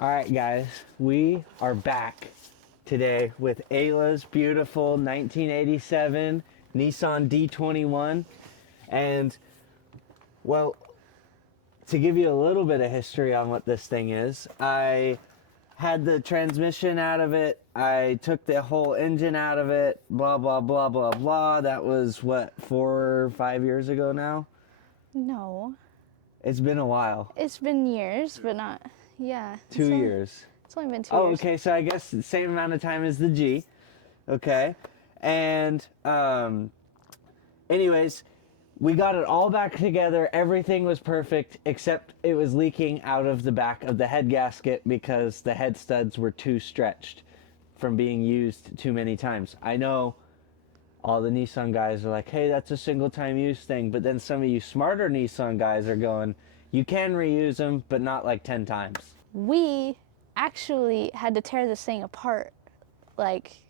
All right, guys, we are back today with Ayla'S beautiful 1987 Nissan D21. And, well, to give you a little bit of history on what this thing is, I had the transmission out of it. I took the whole engine out of it, blah, blah, blah, blah, blah. That was, what, 4 or 5 years ago now? No. It's been a while. It's been years, but not, yeah. 2 years. It's only been 2 Oh, years. okay, so I guess the same amount of time as the G. Okay. And, anyways, we got it all back together. Everything was perfect, except it was leaking out of the back of the head gasket because the head studs were too stretched from being used too many times. I know all the Nissan guys are like, hey, that's a single time use thing. But then some of you smarter Nissan guys are going, you can reuse them, but not like 10 times. We actually had to tear this thing apart like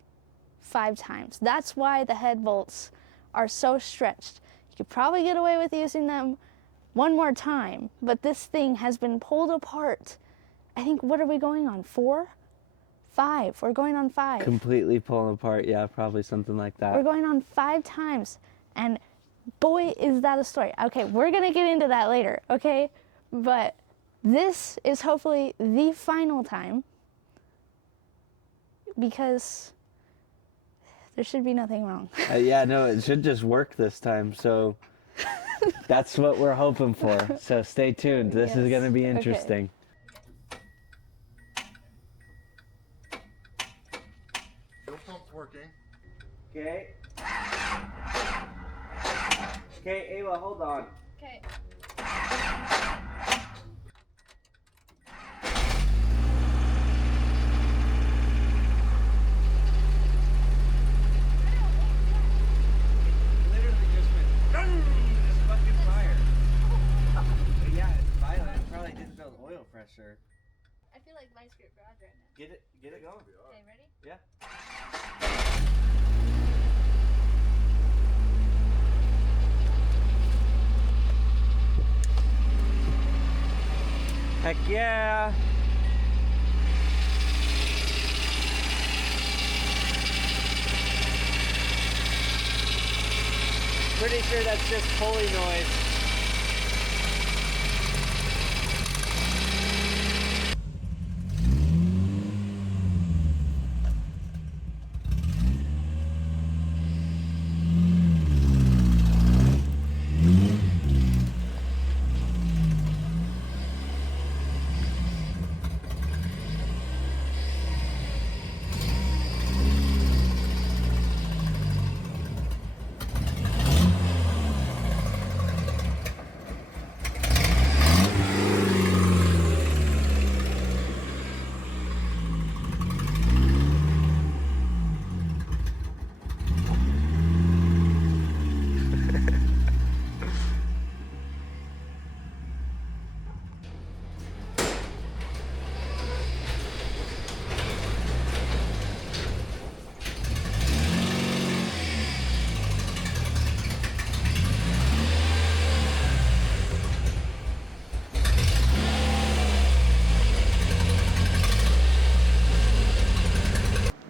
5 times. That's why the head bolts are so stretched. You could probably get away with using them one more time, but this thing has been pulled apart. I think, what are we going on, 4? 5. We're going on 5. Completely pulling apart, yeah, probably something like that. We're going on 5 times, and boy, is that a story. Okay, we're gonna get into that later, okay? But this is hopefully the final time, because there should be nothing wrong. Yeah, no, it should just work this time, so that's what we're hoping for. So stay tuned. This is going to be interesting. Fuel pump's working. Okay. Okay, Ayla, hold on. Okay. Literally just went, just fucking fire. But yeah, it's violent. It probably didn't build oil pressure. I feel like my script garage right now. Get it going. Okay, ready? Yeah. Heck yeah. Pretty sure that's just pulley noise.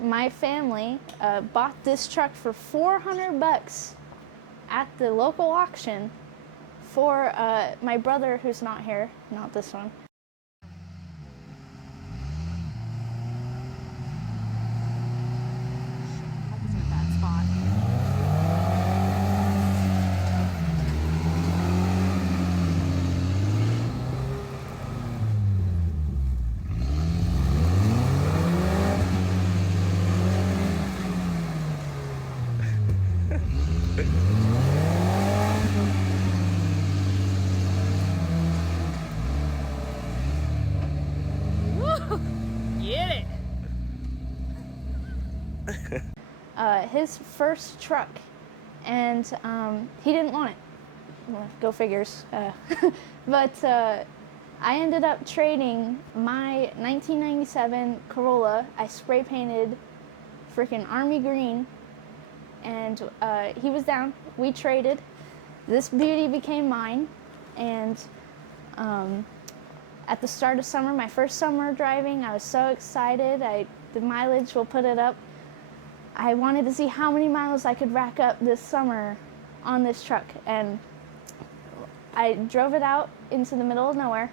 My family bought this truck for $400 at the local auction for my brother, who's not here, not this one. Get it! His first truck, and he didn't want it. Well, go figures. But I ended up trading my 1997 Corolla. I spray painted freaking army green, and he was down. We traded. This beauty became mine, and at the start of summer, my first summer driving, I was so excited. The mileage will put it up. I wanted to see how many miles I could rack up this summer on this truck, and I drove it out into the middle of nowhere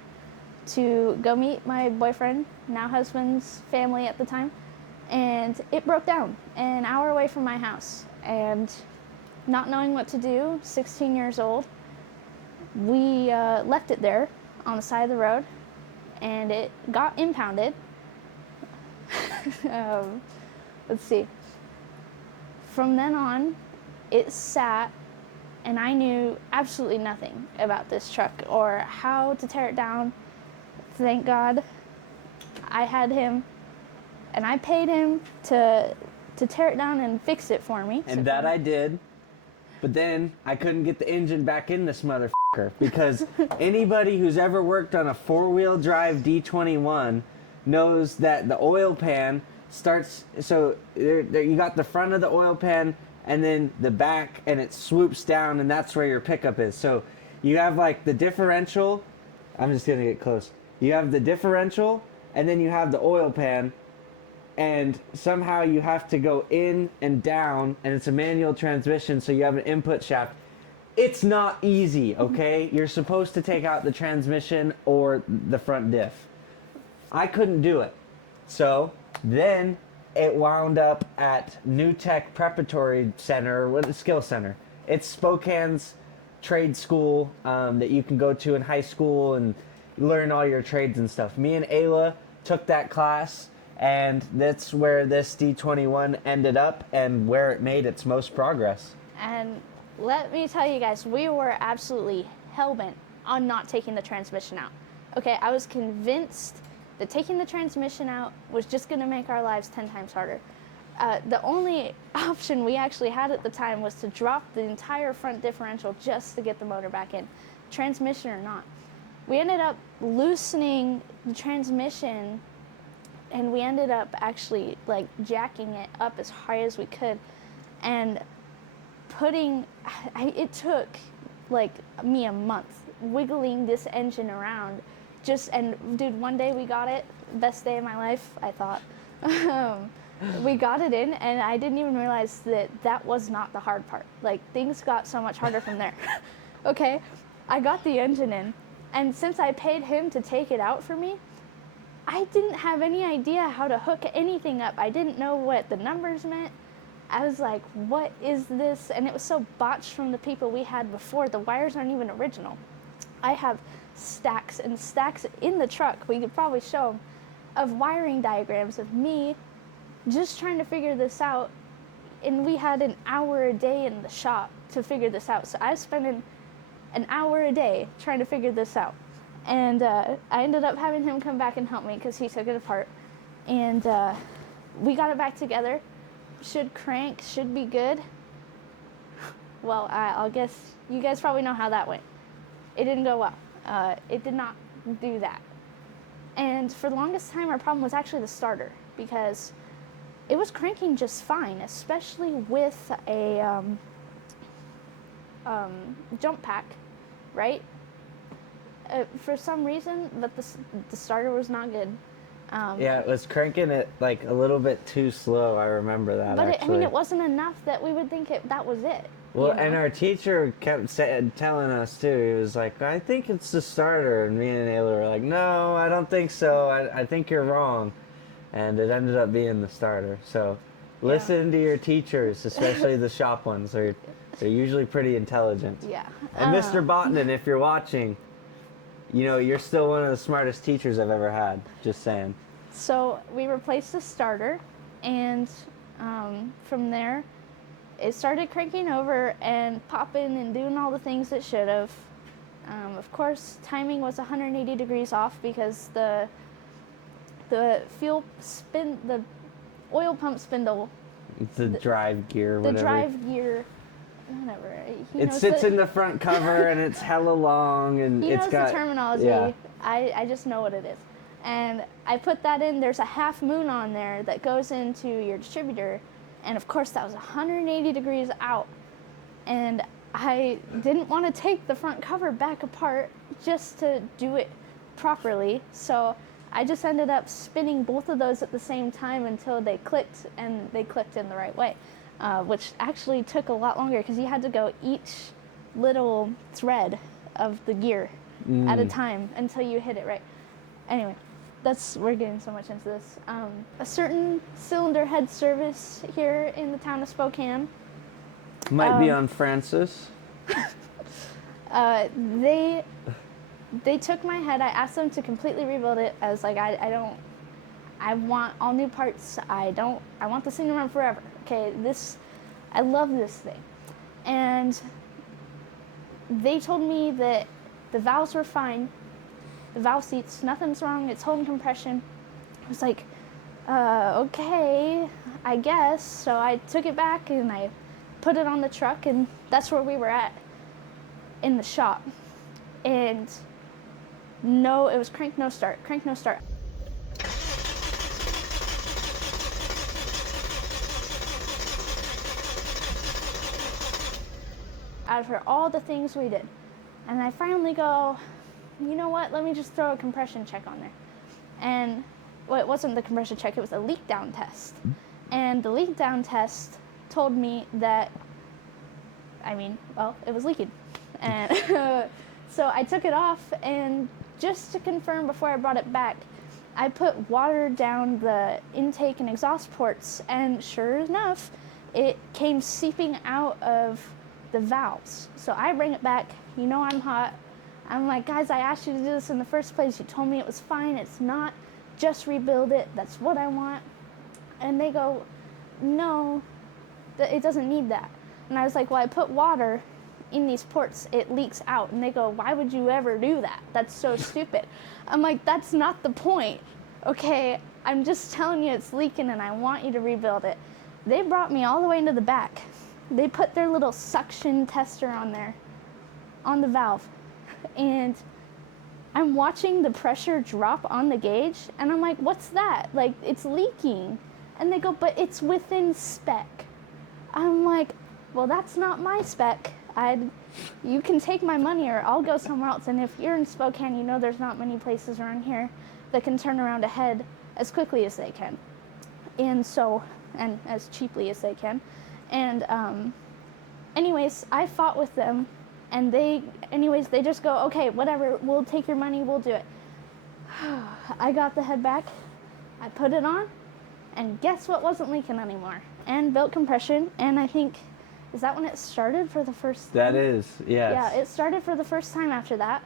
to go meet my boyfriend, now husband's family at the time, and it broke down an hour away from my house. And not knowing what to do, 16 years old, we left it there on the side of the road, and it got impounded. Let's see. From then on, it sat, and I knew absolutely nothing about this truck or how to tear it down. Thank God I had him, and I paid him to tear it down and fix it for me. And that I did, but then I couldn't get the engine back in this motherfucker because anybody who's ever worked on a 4-wheel drive D21 knows that the oil pan starts, so there you got the front of the oil pan and then the back, and it swoops down, and that's where your pickup is. So you have like the differential, I'm just gonna get close. You have the differential, and then you have the oil pan, and somehow you have to go in and down, and it's a manual transmission, so you have an input shaft. It's not easy, okay? You're supposed to take out the transmission or the front diff. I couldn't do it. So then it wound up at New Tech Preparatory Center, Skill Center. It's Spokane's trade school that you can go to in high school and learn all your trades and stuff. Me and Ayla took that class, and that's where this D21 ended up and where it made its most progress. And let me tell you guys, we were absolutely hell-bent on not taking the transmission out. Okay, I was convinced that taking the transmission out was just going to make our lives 10 times harder. The only option we actually had at the time was to drop the entire front differential just to get the motor back in, transmission or not. We ended up loosening the transmission, and we ended up actually like jacking it up as high as we could, and it took like me a month wiggling this engine around. And dude, one day we got it, best day of my life, I thought. We got it in, and I didn't even realize that was not the hard part. Like, things got so much harder from there. Okay, I got the engine in, and since I paid him to take it out for me, I didn't have any idea how to hook anything up. I didn't know what the numbers meant. I was like, what is this? And it was so botched from the people we had before. The wires aren't even original. I have stacks and stacks in the truck, we could probably show them, of wiring diagrams of me just trying to figure this out, and we had an hour a day in the shop to figure this out. So I was spending an hour a day trying to figure this out, and I ended up having him come back and help me because he took it apart, and we got it back together. Should crank, should be good. Well, I'll guess you guys probably know how that went. It didn't go well. It did not do that. And for the longest time, our problem was actually the starter, because it was cranking just fine, especially with a jump pack, right? For some reason, but the starter was not good. Yeah, it was cranking it like a little bit too slow. I remember that. But actually. it wasn't enough that we would think that was it. Well, you know? and our teacher kept telling us too. He was like, "I think it's the starter," and me and Ayla were like, "No, I don't think so. I think you're wrong," and it ended up being the starter. So, listen to your teachers, especially the shop ones. They're usually pretty intelligent. Yeah. And Mr. Botnan, if you're watching, you know you're still one of the smartest teachers I've ever had. Just saying. So we replaced the starter, and from there, it started cranking over and popping and doing all the things it should have. Of course, timing was 180 degrees off because the oil pump spindle. It's the drive gear. The whatever. drive gear, whatever. It sits in the front cover and it's hella long and he it's knows got the terminology. Yeah. I just know what it is. And I put that in. There's a half moon on there that goes into your distributor. And of course, that was 180 degrees out. And I didn't want to take the front cover back apart just to do it properly. So I just ended up spinning both of those at the same time until they clicked, and they clicked in the right way, which actually took a lot longer because you had to go each little thread of the gear at a time until you hit it right. Anyway, we're getting so much into this. A certain cylinder head service here in the town of Spokane. Might be on Francis. They took my head. I asked them to completely rebuild it. I was like, I want all new parts. I want this thing to run forever. Okay, I love this thing. And they told me that the valves were fine. The valve seats, nothing's wrong. It's holding compression. I was like, okay, I guess. So I took it back and I put it on the truck, and that's where we were at in the shop. And no, it was crank, no start, crank, no start. Out of all the things we did. And I finally go, you know what, let me just throw a compression check on there. And, well, it wasn't the compression check, it was a leak down test. And the leak down test told me that, it was leaking. And so I took it off, and just to confirm before I brought it back, I put water down the intake and exhaust ports, and sure enough, it came seeping out of the valves. So I bring it back, I'm hot. I'm like, guys, I asked you to do this in the first place. You told me it was fine. It's not. Just rebuild it. That's what I want. And they go, no, it doesn't need that. And I was like, well, I put water in these ports. It leaks out. And they go, why would you ever do that? That's so stupid. I'm like, that's not the point. Okay, I'm just telling you it's leaking and I want you to rebuild it. They brought me all the way into the back. They put their little suction tester on there, on the valve. And I'm watching the pressure drop on the gauge, and I'm like, what's that? Like, it's leaking. And they go, but it's within spec. I'm like, well, that's not my spec. You can take my money or I'll go somewhere else. And if you're in Spokane, there's not many places around here that can turn around a head as quickly as they can. And as cheaply as they can. And anyways, I fought with them, and they just go, okay, whatever, we'll take your money, we'll do it. I got the head back, I put it on, and guess what wasn't leaking anymore? And built compression, and I think, is that when it started for the first time? That is, yes. Yeah, it started for the first time after that,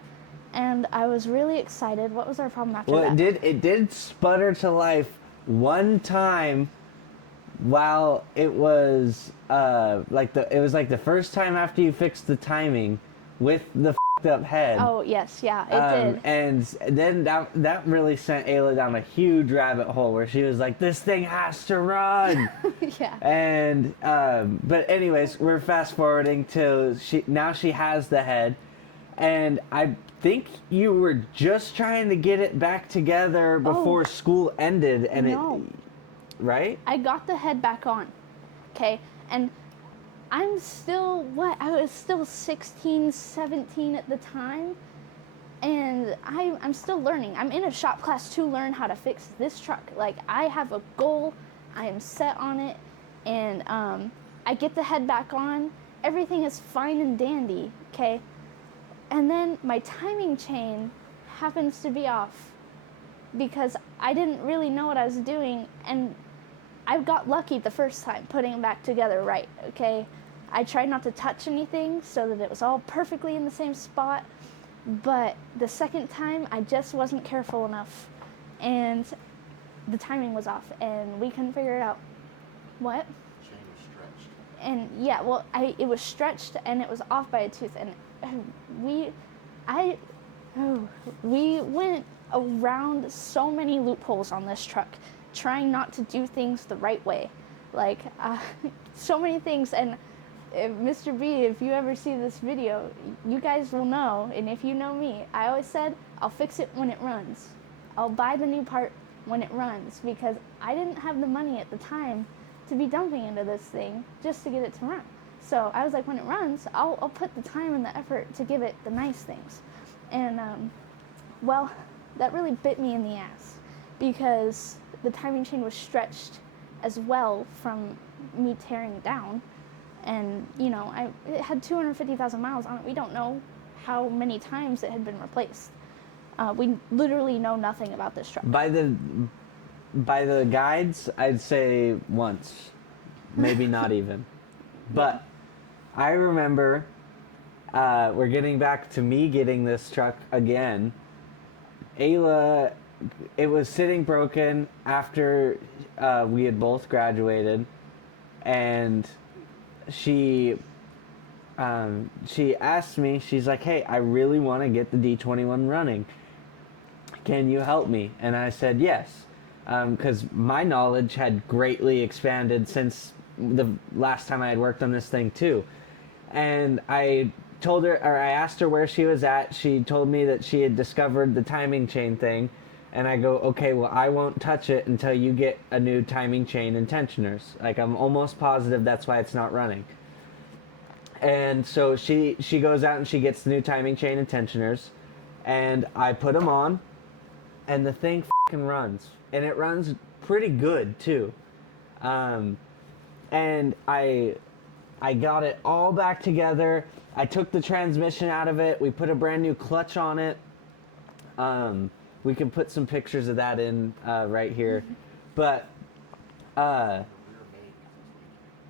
and I was really excited. What was our problem after that? Well, it did sputter to life one time while it was it was like the first time after you fixed the timing with the f***ed up head. Oh yes, yeah, it did. And then that really sent Ayla down a huge rabbit hole where she was like, this thing has to run. Yeah. And but anyways, we're fast forwarding to now she has the head, and I think you were just trying to get it back together before school ended, and no. Right? I got the head back on, okay? And I'm still, I was still 16, 17 at the time, and I'm still learning. I'm in a shop class to learn how to fix this truck. Like, I have a goal, I am set on it, and I get the head back on. Everything is fine and dandy, okay? And then my timing chain happens to be off because I didn't really know what I was doing, and I got lucky the first time putting it back together right, okay? I tried not to touch anything so that it was all perfectly in the same spot, but the second time I just wasn't careful enough, and the timing was off, and we couldn't figure it out. What? Chain was stretched. And yeah, well, it was stretched and it was off by a tooth, and we went around so many loopholes on this truck, trying not to do things the right way, like so many things. And Mr. B, if you ever see this video, you guys will know, and if you know me, I always said I'll fix it when it runs. I'll buy the new part when it runs, because I didn't have the money at the time to be dumping into this thing just to get it to run. So I was like, when it runs, I'll put the time and the effort to give it the nice things. And well, that really bit me in the ass because the timing chain was stretched as well from me tearing it down. And, you know, it had 250,000 miles on it. We don't know how many times it had been replaced. We literally know nothing about this truck. By the guides, I'd say once, maybe not even. But I remember we're getting back to me getting this truck again. Ayla, it was sitting broken after we had both graduated, and she asked me, she's like, hey, I really want to get the D21 running. Can you help me? And I said yes, because my knowledge had greatly expanded since the last time I had worked on this thing too. And I told her, or I asked her where she was at. She told me that she had discovered the timing chain thing. And I go, okay, well, I won't touch it until you get a new timing chain and tensioners. Like, I'm almost positive that's why it's not running. And so she goes out and she gets the new timing chain and tensioners. And I put them on. And the thing fucking runs. And it runs pretty good, too. And I got it all back together. I took the transmission out of it. We put a brand new clutch on it. We can put some pictures of that in right here. But, Yeah,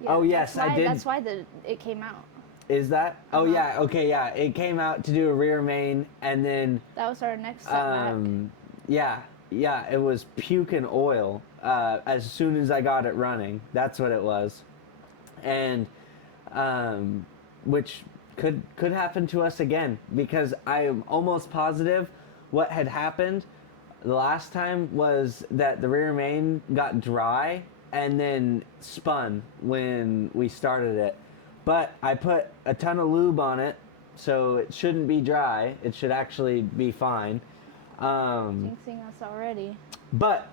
oh yes, I did. That's why it came out. Is that? Oh yeah, okay, yeah. It came out to do a rear main, and then That was our next setback. yeah, it was puking oil as soon as I got it running. That's what it was. And which could happen to us again, because I am almost positive what had happened the last time was that the rear main got dry and then spun when we started it. But I put a ton of lube on it, so it shouldn't be dry. It should actually be fine. Jinxing us already. But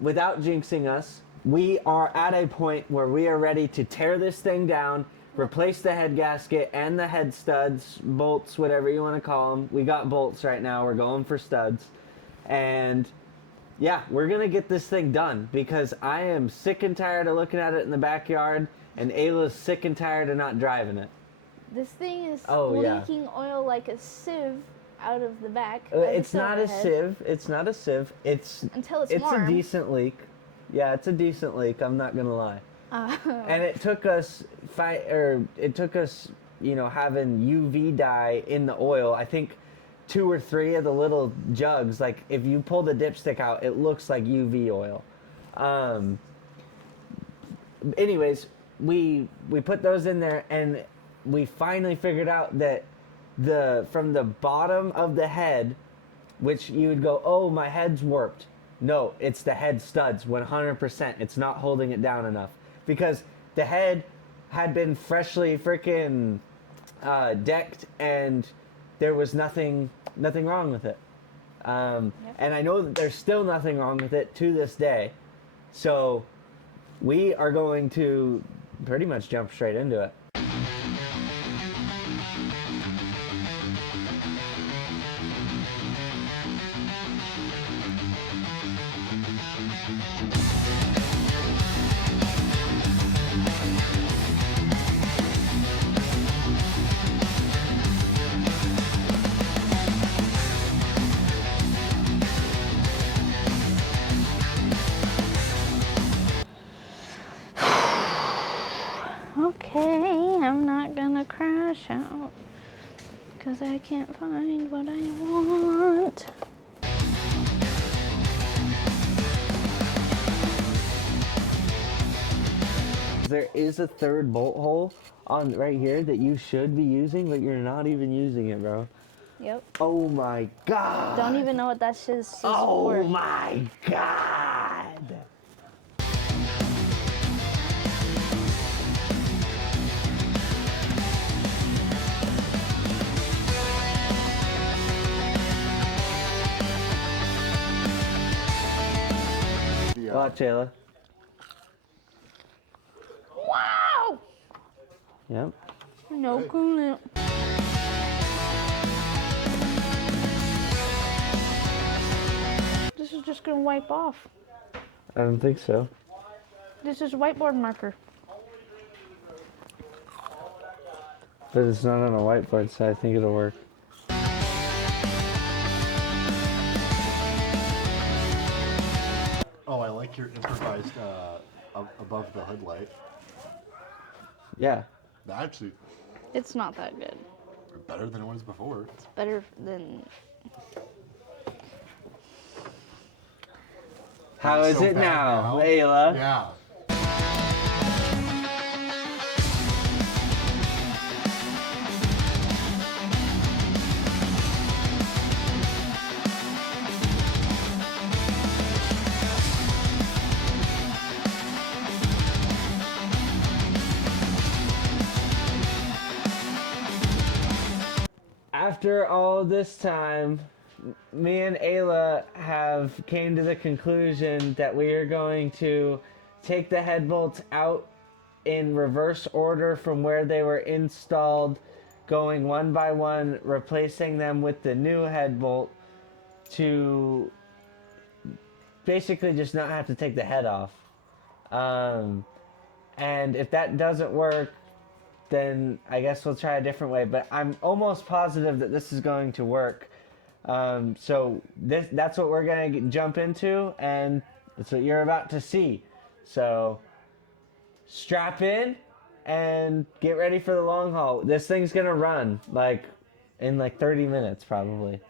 without jinxing us, we are at a point where we are ready to tear this thing down, replace the head gasket and the head studs, bolts, whatever you want to call them. We got bolts right now. We're going for studs. And yeah, we're going to get this thing done, because I am sick and tired of looking at it in the backyard, and Ayla's sick and tired of not driving it. This thing is yeah. leaking oil like a sieve out of the back. It's not a sieve. It's not a sieve. Until it's a warm. decent leak. Yeah, it's a decent leak. I'm not gonna lie. And it took us having UV dye in the oil. I think 2 or 3 of the little jugs. Like, if you pull the dipstick out, it looks like UV oil. Anyways, we put those in there, and we finally figured out that from the bottom of the head, which you would go, oh, my head's warped. No, it's the head studs, 100%. It's not holding it down enough, because the head had been freshly freaking decked, and there was nothing wrong with it. And I know that there's still nothing wrong with it to this day. So we are going to pretty much jump straight into it. Okay, I'm not gonna crash out because I can't find what I want. There is a third bolt hole on right here that you should be using, but you're not even using it, bro. Yep. Oh my god. Don't even know what that shit's for. Oh my god. Watch, Ayla. Wow! Yep. No coolant. just gonna wipe off. I don't think so. This is whiteboard marker. But it's not on a whiteboard, so I think it'll work. Oh, I like your improvised above the hood light. Yeah. Actually, It's not that good. better than it was before. It's better than. How It's is so it bad now, now. Ayla? Yeah. After all this time, me and Ayla have came to the conclusion that we are going to take the head bolts out in reverse order from where they were installed, going one by one, replacing them with the new head bolt to basically just not have to take the head off. And if that doesn't work, then I guess we'll try a different way. But I'm almost positive that this is going to work. So that's what we're going to jump into, and that's what you're about to see. So strap in and get ready for the long haul. This thing's going to run in 30 minutes probably.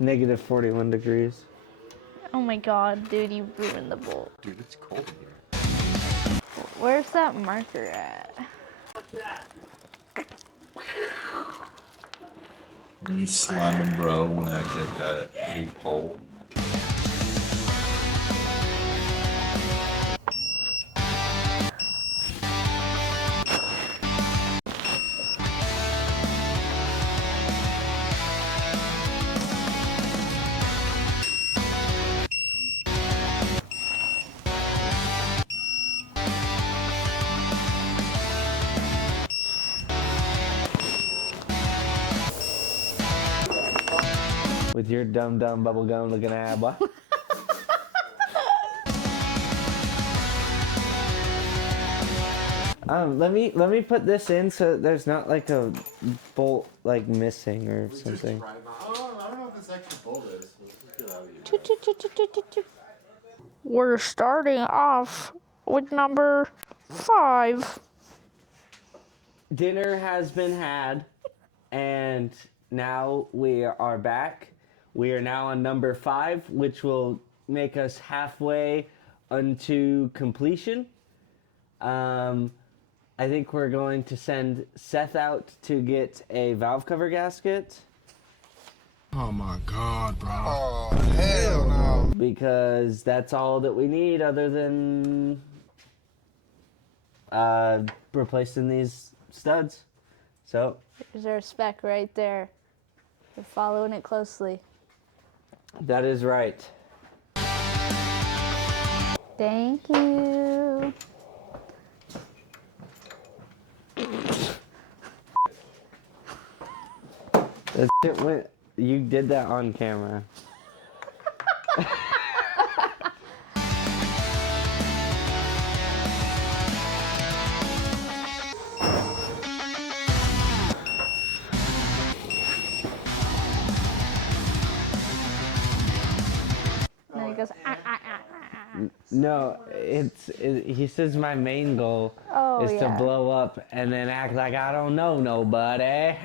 Negative 41 degrees. Oh my god, dude, you ruined the bolt. Dude, it's cold in here. Where's that marker at? You slamming, bro, when I get that 8-hole. With your dumb bubblegum looking at boy. Let me put this in so there's not like a bolt missing or something. I don't know if this extra bolt is. Let's just get out of here. We're starting off with number 5. Dinner has been had, and now we are back. We are now on number 5, which will make us halfway unto completion. I think we're going to send Seth out to get a valve cover gasket. Oh my god, bro. Oh, hell no. Because that's all that we need other than replacing these studs. So There's our spec right there. We're following it closely. that is right. Thank you. That shit went. You did that on camera. And then he goes, No, he says my main goal Oh, is yeah. to blow up and then act like I don't know nobody.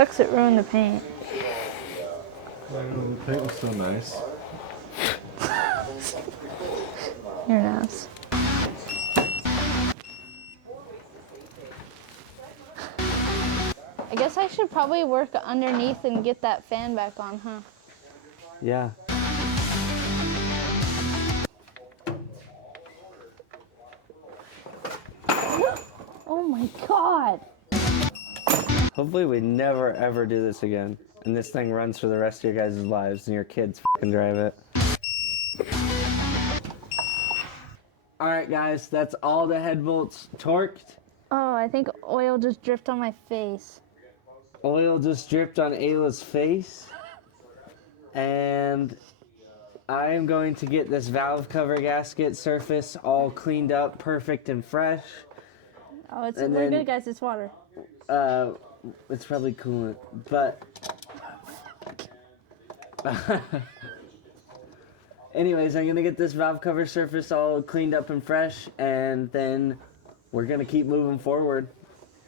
Sucks it ruined the paint. The paint was so nice. You're an ass. I guess I should probably work underneath and get that fan back on, huh? Yeah. Oh my god. Hopefully we never ever do this again. And this thing runs for the rest of your guys' lives and your kids fucking drive it. Alright guys, that's all the head bolts torqued. Oh, I think oil just dripped on my face. Oil just dripped on Ayla'S face. And I am going to get this valve cover gasket surface all cleaned up, perfect and fresh. Oh, it's And we're then- good, guys. It's water. It's probably coolant, but anyways, I'm gonna get this valve cover surface all cleaned up and fresh, and then we're gonna keep moving forward.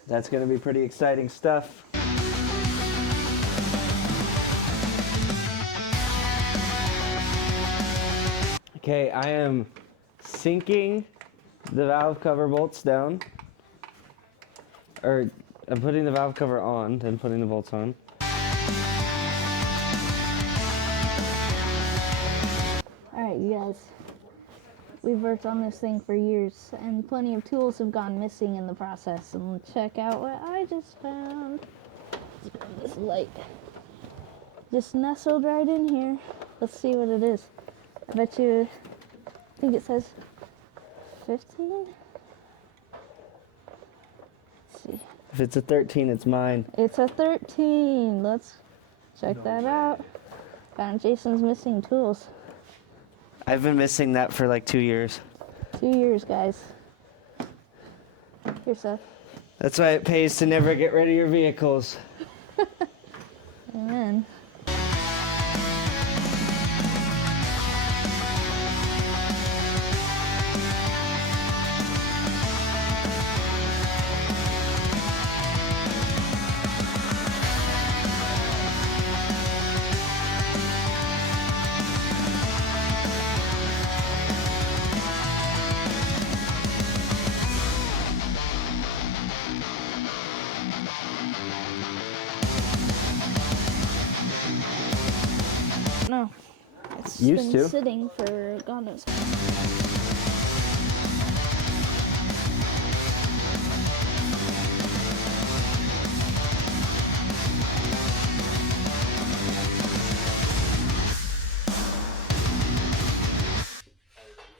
That's gonna be pretty exciting stuff. Okay, I am sinking the valve cover bolts down. Or I'm putting the valve cover on, then putting the bolts on. Alright, you guys. We've worked on this thing for years, and plenty of tools have gone missing in the process. And check out what I just found. Let's grab this light. Just nestled right in here. Let's see what it is. I bet you, I think it says 15? Let's see. If it's a 13, it's mine. It's a 13. Let's check that out. Found Jason's missing tools. I've been missing that for like 2 years. 2 years, guys. Here, Seth. That's why it pays to never get rid of your vehicles. Amen. No. It's Used been to. sitting for God knows.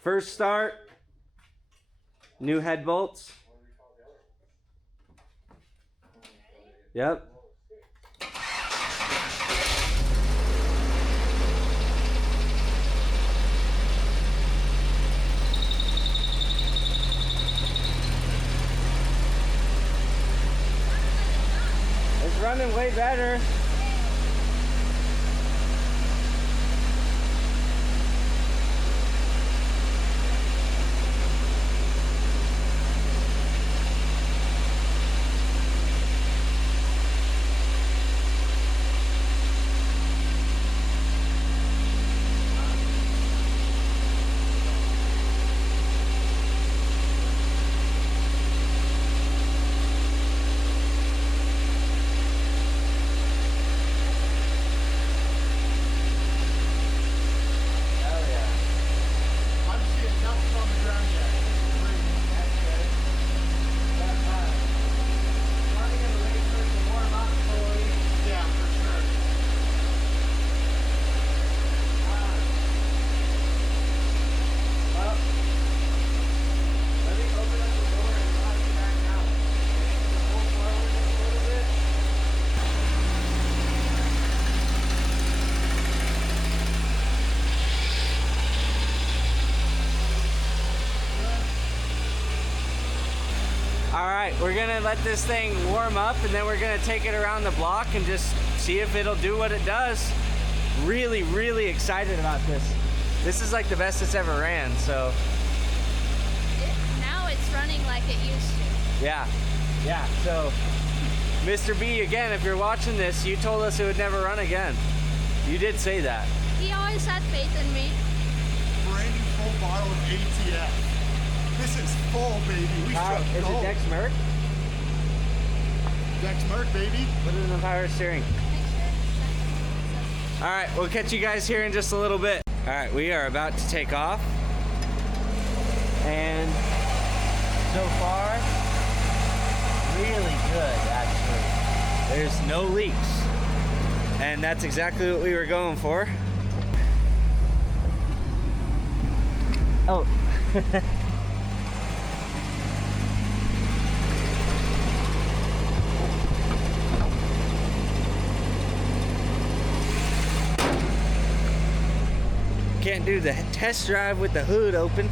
First start, new head bolts. Yep. It's running way better. I'm seeing nothing on the ground yet. That's good. Running in the race for some warm up fully. Yeah, for sure. Well, let me open up the door and lock it back out. Pull forward just a little bit. All right, we're gonna let this thing warm up and then we're gonna take it around the block and just see if it'll do what it does. Really, really excited about this. This is like the best it's ever ran, so Now it's running like it used to. yeah, so Mr. B, again, if you're watching this, you told us it would never run again. You did say that. He always had faith in me. Brand new full bottle of ATF. This is full, baby. We should Is go. it Dex Merc? Dex Merc, baby. Put it in the power steering. All right, we'll catch you guys here in just a little bit. All right, we are about to take off. And so far, really good, actually. There's no leaks. And that's exactly what we were going for. Oh. Can't do the test drive with the hood open.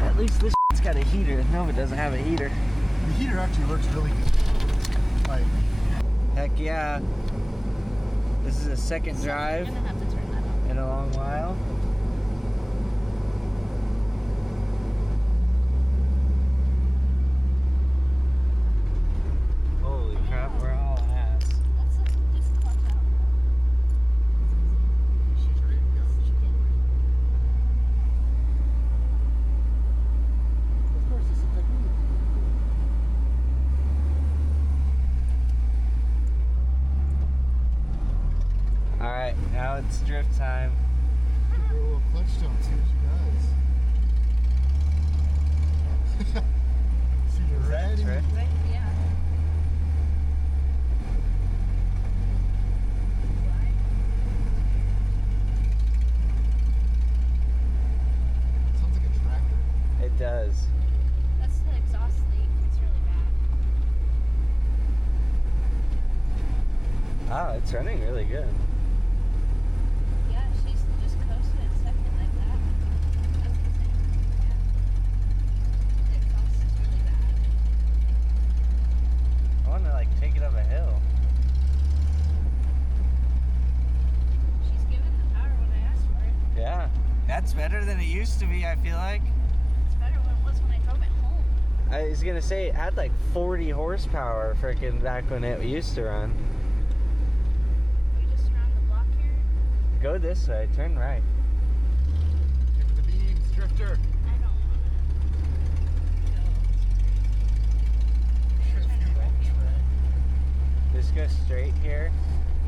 At least this has got a heater. No, it doesn't have a heater. The heater actually works really good. Like, Heck yeah. This is a second drive I'm gonna have to turn that on. in a long while. Holy crap, we're all ass. Let's just clutch out. she's ready to go. She's going. Of course, it's a technique. Alright, now it's drift time. Give her a little clutch jump, see what she does. See, you're ready. Drifting? Yeah. Sounds like a tractor. It does. That's the exhaust leak. It's really bad. Oh, it's running really good. Yeah, she's just coasting a second like that. That's insane. Yeah. The exhaust is really bad. I want to like take it up a hill. She's given the power when I asked for it. Yeah. That's better than it used to be, I feel like. It's better than it was when I drove it home. I was gonna say it had like 40 horsepower freaking back when it used to run. We just around the block here. Go this way, turn right. Give her the beans, drifter. I don't want to go. She's trying to wreck you. Just go straight here,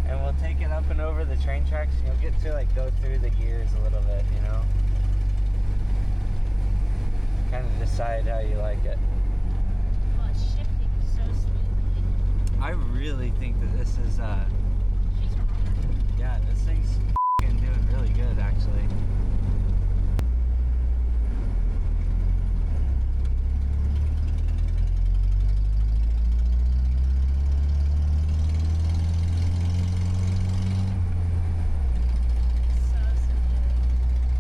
and we'll take it up and over the train tracks, and you'll get to like go through the gears a little bit, you know? Kind of decide how you like it. Well, it's shifting so smoothly. I really think that this is, She's a runner. yeah, this thing's f***ing doing really good, actually. So smooth.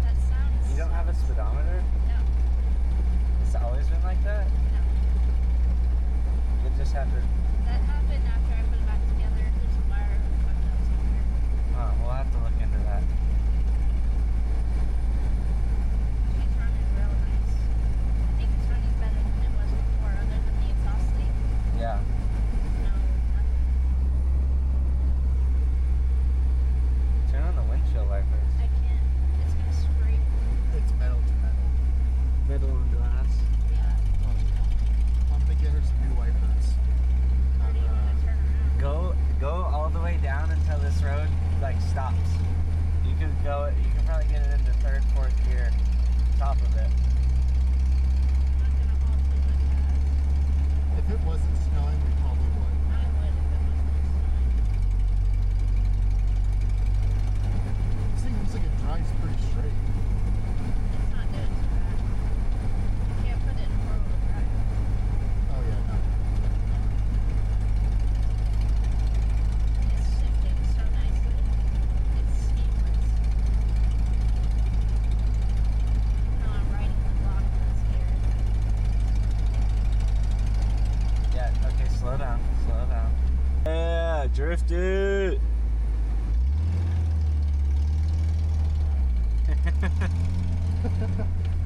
That sounds. You don't have a speedometer? No. It's always been like that? No. It just happened. That happened after I put it back together. There's a wire fucked up somewhere. Oh, we'll have to look into that. She's running real nice. I think it's running better than it was before, other than the exhaust leak. Yeah. No, nothing. Turn on the windshield wipers. I can't. It's gonna scrape. It's metal to metal. Middle and glass. Yeah. I'm gonna get her some new wipers. Where do you want to turn around? Go all the way down until this road like stops. You could probably get it into third, fourth gear, top of it. I'm not gonna haul too much ass. If it wasn't snowing, we probably would. I would if it wasn't snowing. This thing looks like it drives pretty straight. It's not doing too bad. You can't put it in four-wheel drive. Oh yeah, no. It's shifting so nicely. It's seamless. Now I'm riding the block and I'm scared. Yeah, okay, slow down, slow down. Yeah, drift it!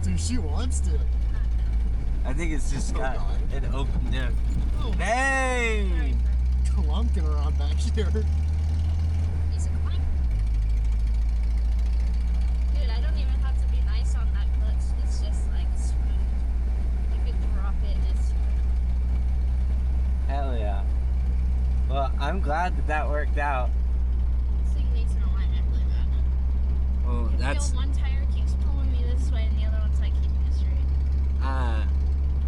Dude, she wants to. I think it's just got it opened up. Oh, Hey! clunking around back here. Dude, I don't even have to be nice on that clutch. It's just like smooth. You could drop it and it's smooth. Hell yeah. Well, I'm glad that worked out. This thing needs an alignment really bad. Well, I feel one tire keeps pulling me this way and the other one's like keeping it straight.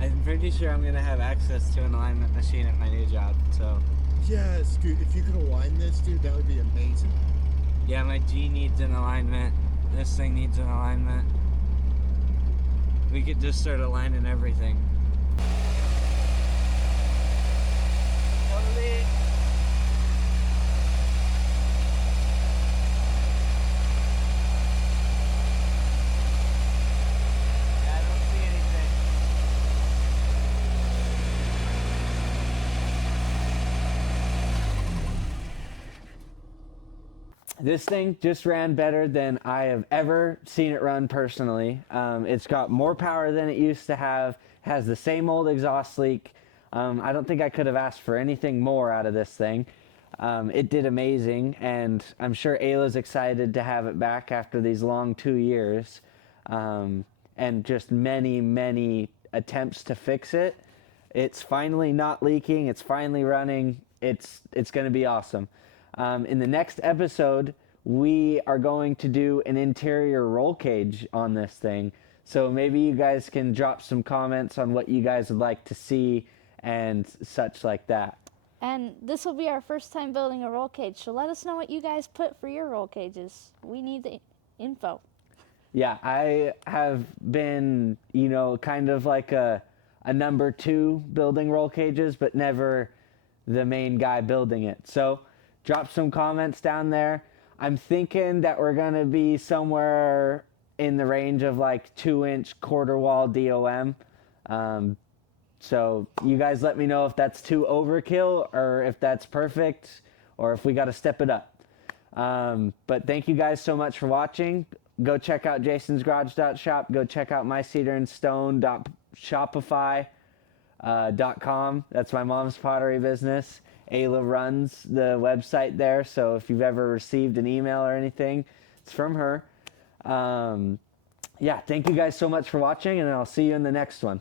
I'm pretty sure I'm gonna have access to an alignment machine at my new job, so Yes, dude. If you could align this, dude, that would be amazing. yeah, my G needs an alignment. This thing needs an alignment. We could just start aligning everything. Totally. I don't see anything. This thing just ran better than I have ever seen it run personally. It's got more power than it used to have, has the same old exhaust leak. I don't think I could have asked for anything more out of this thing. It did amazing, and I'm sure Ayla'S excited to have it back after these long 2 years, and just many, many attempts to fix it. It's finally not leaking. It's finally running. It's going to be awesome. In the next episode, we are going to do an interior roll cage on this thing. So maybe you guys can drop some comments on what you guys would like to see and such like that. And this will be our first time building a roll cage, so let us know what you guys put for your roll cages. We need the info. Yeah, I have been, kind of like a number 2 building roll cages, but never the main guy building it. So drop some comments down there. I'm thinking that we're going to be somewhere in the range of like 2-inch quarter wall DOM. So you guys let me know if that's too overkill or if that's perfect or if we got to step it up. But thank you guys so much for watching. Go check out jasonsgarage.shop. Go check out mycedarandstone.shopify.com. That's my mom's pottery business. Ayla runs the website there, so if you've ever received an email or anything, it's from her. Yeah, thank you guys so much for watching, and I'll see you in the next one.